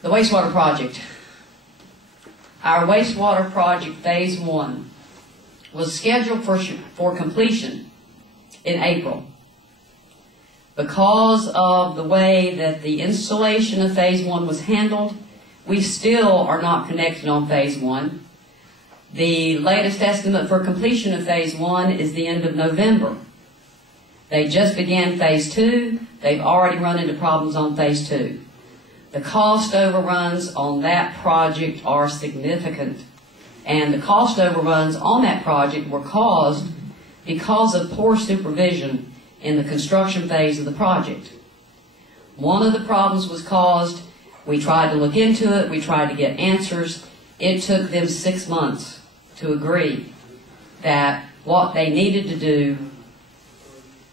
The wastewater project. Our wastewater project phase 1 was scheduled for completion in April. Because of the way that the installation of phase 1 was handled, we still are not connected on phase 1. The latest estimate for completion of phase 1 is the end of November. They just began phase 2. They've already run into problems on phase 2. The cost overruns on that project are significant. And the cost overruns on that project were caused because of poor supervision in the construction phase of the project. One of the problems was caused, we tried to look into it, we tried to get answers. It took them 6 months to agree that what they needed to do,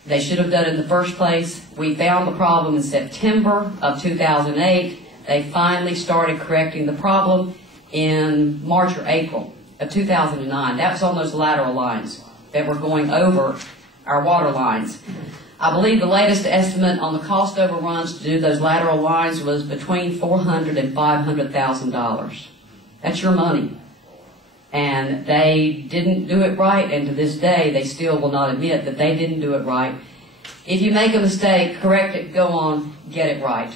they should have done it in the first place. We found the problem in September of 2008. They finally started correcting the problem in March or April of 2009. That was on those lateral lines that were going over our water lines. I believe the latest estimate on the cost overruns to do those lateral lines was between $400,000 and $500,000. That's your money. And they didn't do it right, and to this day, they still will not admit that they didn't do it right. If you make a mistake, correct it, go on, get it right.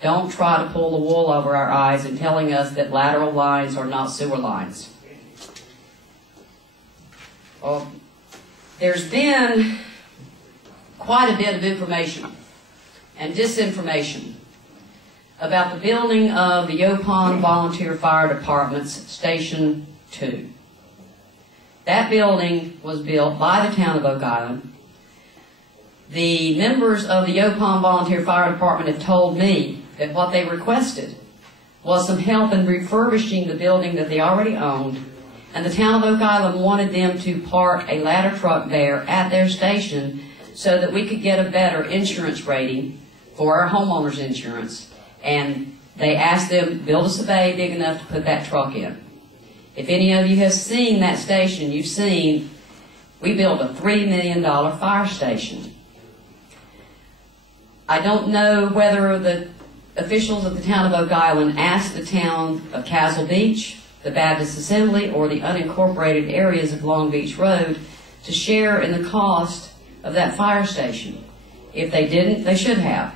Don't try to pull the wool over our eyes and telling us that lateral lines are not sewer lines. Well, there's been quite a bit of information and disinformation about the building of the Yopon Volunteer Fire Department's Station 2. That building was built by the town of Oak Island. The members of the Yopon Volunteer Fire Department have told me that what they requested was some help in refurbishing the building that they already owned, and the town of Oak Island wanted them to park a ladder truck there at their station so that we could get a better insurance rating for our homeowners insurance. And they asked them to build us a bay big enough to put that truck in. If any of you have seen that station, you've seen we built a $3 million fire station. I don't know whether the officials of the town of Oak Island asked the town of Castle Beach, the Baptist Assembly, or the unincorporated areas of Long Beach Road to share in the cost of that fire station. If they didn't, they should have.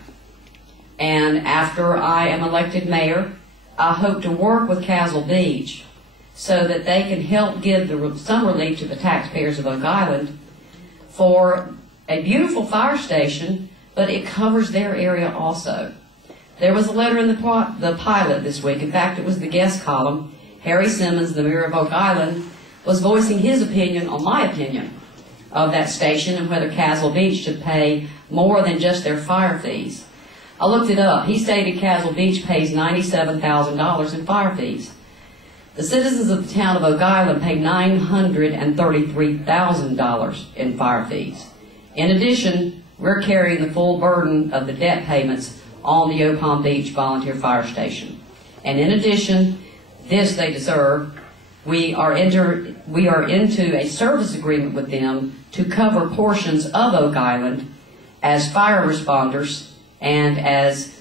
And after I am elected mayor, I hope to work with Castle Beach so that they can help give some relief to the taxpayers of Oak Island for a beautiful fire station, but it covers their area also. There was a letter in the pilot this week. In fact, it was the guest column. Harry Simmons, the mayor of Oak Island, was voicing his opinion on my opinion of that station and whether Castle Beach should pay more than just their fire fees. I looked it up. He stated Castle Beach pays $97,000 in fire fees. The citizens of the town of Oak Island pay $933,000 in fire fees. In addition, we're carrying the full burden of the debt payments on the Yopon Beach Volunteer Fire Station. And in addition, this they deserve, we are into a service agreement with them to cover portions of Oak Island as fire responders and as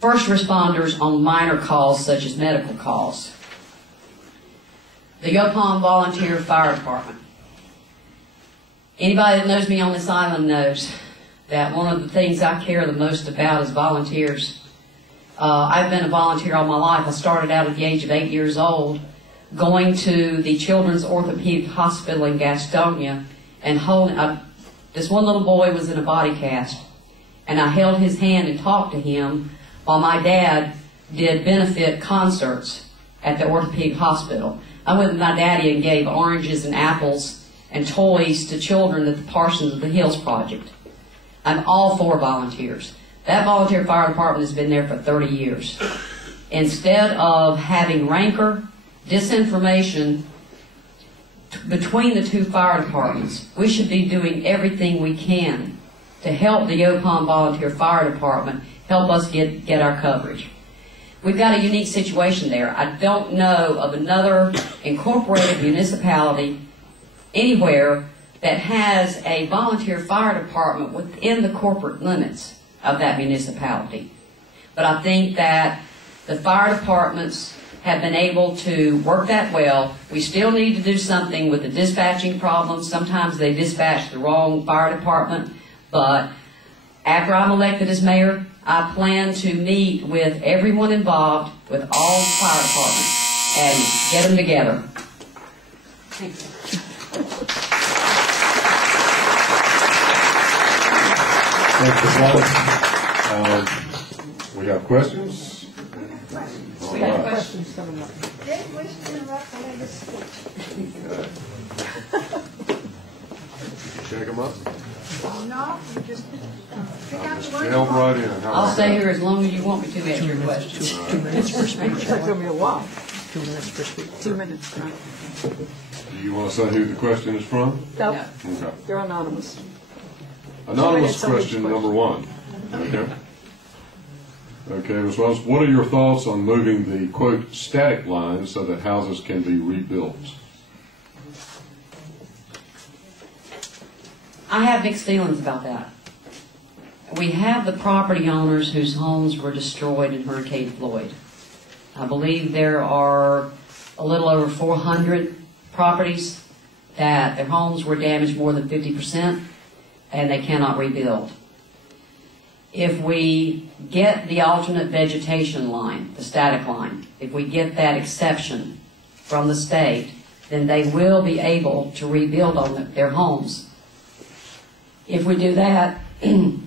first responders on minor calls such as medical calls. The Yopon Volunteer Fire Department. Anybody that knows me on this island knows that one of the things I care the most about is volunteers. I've been a volunteer all my life. I started out at the age of 8 years old going to the Children's Orthopedic Hospital in Gastonia and holding, this one little boy was in a body cast, and I held his hand and talked to him while my dad did benefit concerts at the orthopedic hospital. I went with my daddy and gave oranges and apples and toys to children at the Parsons of the Hills Project. I'm all for volunteers. That volunteer fire department has been there for 30 years. Instead of having rancor, disinformation between the two fire departments, we should be doing everything we can to help the Yopon Volunteer Fire Department help us get our coverage. We've got a unique situation there. I don't know of another incorporated municipality anywhere that has a volunteer fire department within the corporate limits of that municipality. But I think that The fire departments have been able to work that well. We still need to do something with the dispatching problems. Sometimes they dispatch the wrong fire department, but after I'm elected as mayor, I plan to meet with everyone involved, with all the fire departments, and get them together. Thank you. Thanks, we have questions? We have questions coming up. Check them up. No, you just pick out the word. Delve right in. I'll stay here as long as you want me to answer your questions. 2 minutes per speech. It's going to be a while. 2 minutes per speech. 2 minutes, right? Do you want to say who the question is from? Nope, Okay. they're anonymous. Anonymous Somebody's question question. number 1. Okay. Okay, Ms. Wells, what are your thoughts on moving the, quote, static line so that houses can be rebuilt? I have mixed feelings about that. We have the property owners whose homes were destroyed in Hurricane Floyd. I believe there are a little over 400 properties that their homes were damaged more than 50% and they cannot rebuild. If we get the alternate vegetation line, the static line, if we get that exception from the state, then they will be able to rebuild on their homes. If we do that, we're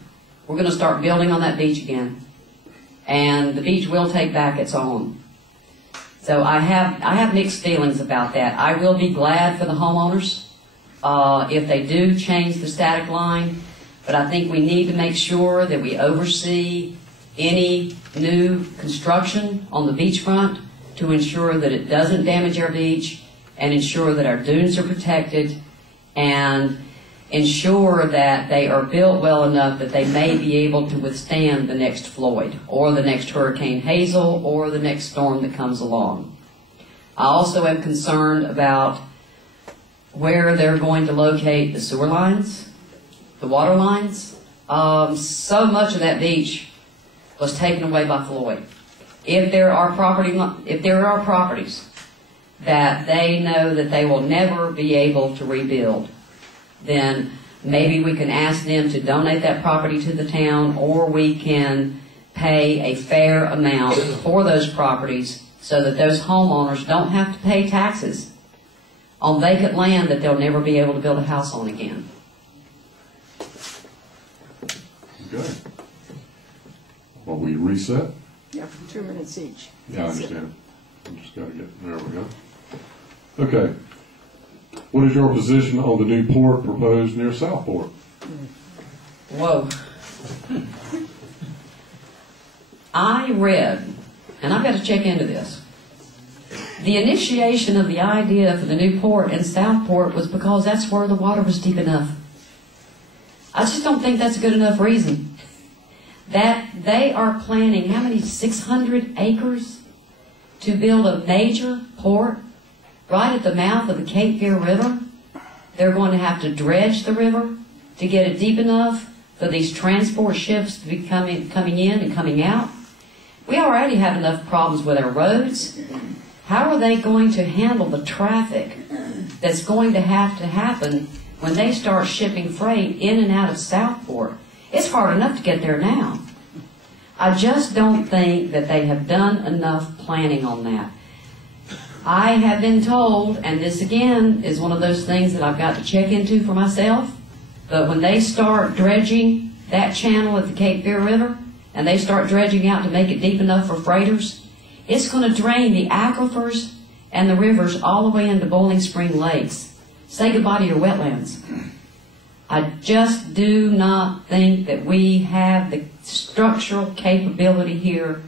going to start building on that beach again, and the beach will take back its own. So I have mixed feelings about that. I will be glad for the homeowners if they do change the static line, but I think we need to make sure that we oversee any new construction on the beachfront to ensure that it doesn't damage our beach and ensure that our dunes are protected and ensure that they are built well enough that they may be able to withstand the next Floyd or the next Hurricane Hazel or the next storm that comes along. I also am concerned about where they're going to locate the sewer lines, the water lines. So much of that beach was taken away by Floyd. If there are properties that they know that they will never be able to rebuild, then maybe we can ask them to donate that property to the town, or we can pay a fair amount for those properties so that those homeowners don't have to pay taxes on vacant land that they'll never be able to build a house on again. Okay. Well, we reset? Yeah, for 2 minutes each. Yeah, I understand. I just got to get, there we go. Okay. What is your position on the new port proposed near Southport? Whoa. I read, and I've got to check into this, the initiation of the idea for the new port in Southport was because that's where the water was deep enough. I just don't think that's a good enough reason. That they are planning, how many, 600 acres to build a major port right at the mouth of the Cape Fear River. They're going to have to dredge the river to get it deep enough for these transport ships to be coming in and coming out. We already have enough problems with our roads. How are they going to handle the traffic that's going to have to happen when they start shipping freight in and out of Southport? It's hard enough to get there now. I just don't think that they have done enough planning on that. I have been told, and this again is one of those things that I've got to check into for myself, but when they start dredging that channel at the Cape Fear River, and they start dredging out to make it deep enough for freighters, it's going to drain the aquifers and the rivers all the way into Bowling Spring Lakes. Say goodbye to your wetlands. I just do not think that we have the structural capability here.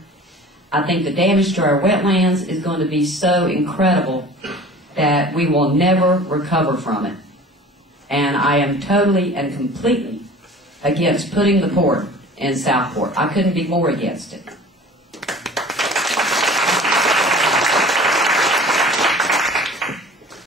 I think the damage to our wetlands is going to be so incredible that we will never recover from it. And I am totally and completely against putting the port in Southport. I couldn't be more against it.